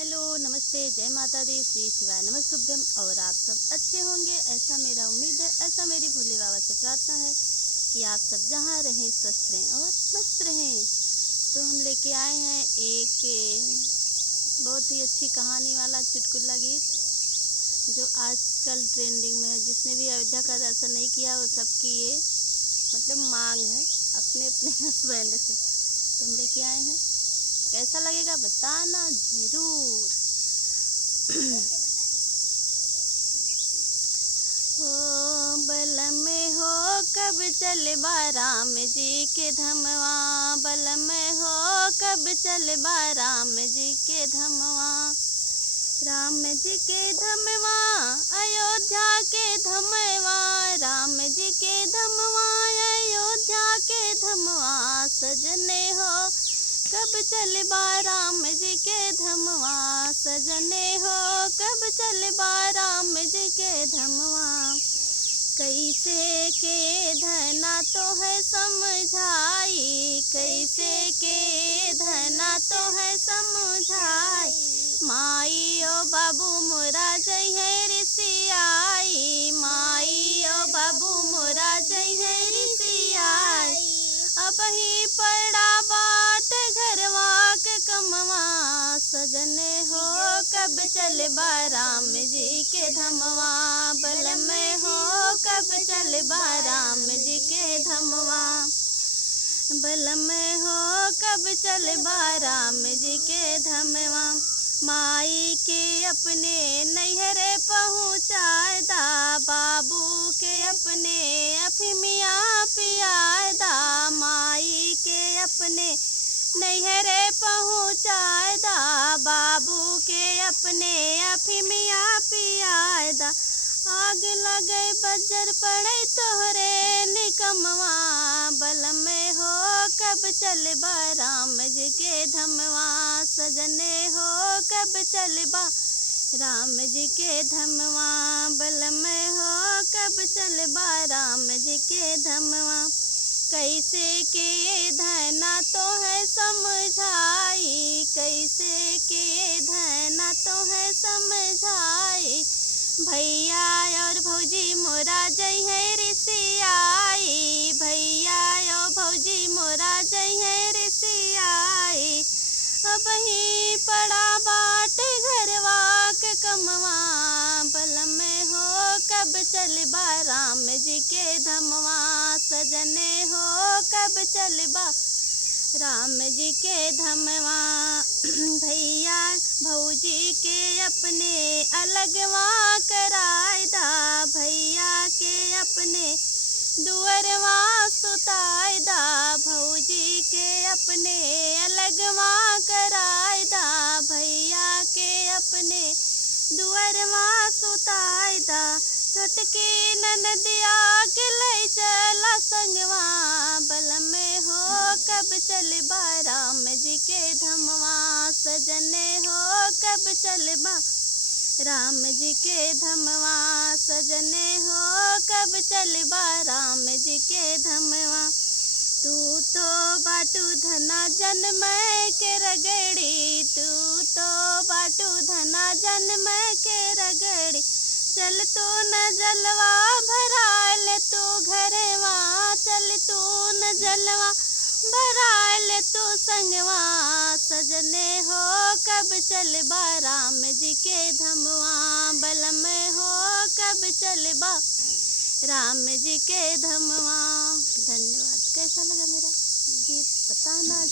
Hello, नमस्ते, जय माता दी, श्री शिवाय नमस्तुभ्यम। और आप सब अच्छे होंगे ऐसा मेरा उम्मीद है, ऐसा मेरी भोले बाबा से प्रार्थना है कि आप सब जहाँ रहें स्वस्थ रहें और मस्त रहें। तो हम लेके आए हैं एक बहुत ही अच्छी कहानी वाला चुटकुला गीत जो आजकल ट्रेंडिंग में है। जिसने भी अयोध्या का दर्शन नहीं किया वो सबकी ये मतलब मांग है अपने अपने हस्बैंड से। तो हम लेके आए हैं, कैसा लगेगा बताना ज़रूर। हो बल में हो कब चलबा राम जी के धमवा, बल में हो कब चलबा राम जी के धमवा। राम जी के धमवा अयोध्या के धमवा, राम जी के धमवा अयोध्या के धमवा। सजने हो कब चलबा राम जी के धमवा, सजने हो कब चलबा राम जी के धमवा। कैसे के धना तो है समझाई, कैसे के धना तो है समझाई। माई ओ बाबू मोरा जई है ऋषियाई, माई ओ बाबू मोरा जई है ऋषियाई। अब ही पड़ा बाट घरवा के कमवा, सजने हो कब चलबा राम जी के धमवा, बल में हो कब चलबा राम जी के धमवा। बल में हो कब चलबा राम जी के धमवा। माई के अपने नैहरे पहुँचाए दा, बाबू के अपने अफिमिया पियाए दा। माई के अपने नैहरे पहुँचाए दा, बाबू के अपने अफिमिया पियाए दा। आग लगे बजर पड़े तोहरे निकमवा, बल में हो कब चलबा राम जी के धमवा। सजने हो कब चलबा राम जी के धमवा, बल में हो कब चलबा राम जी के धमवा। कैसे के धना तो है समझाई, कैसे के धना तो है समझाई। भैया और भौजी मोरा जई है ऋषियाई, भैया और भौजी मोरा जई है ऋषियाई। अब ही पड़ा बाट घरवा के कमवा, बल में हो कब चलबा राम जी के धमवा। सजने हो कब चलबा राम जी के धमवा। भैया भौजी के अपने अलगवा कराए दा, भैया के अपने दुअरवा सुताए दा। भौजी के अपने अलगवा कराए दा, भैया के अपने दुअरवा सुताए दा। छोटकी ननदिया के लई चला संगवा, बल में हो कब चलबा राम जी के धमवा। सजने हो कब चलबा राम जी के धमवा, सजने हो कब चलबा राम जी के धमवा। तू तो बाटू धना जन्म के रगड़ी, तू तो बाटू धना जन्म के रगड़ी। चल तू न जलवा भराल तू घरवा, चल तू न जलवा भराल तू संगवा। सजने हो कब चलबा राम जी के धमवा, बल में हो कब चलबा राम जी के धमवा। धन्यवाद। कैसा लगा मेरा गीत बताना।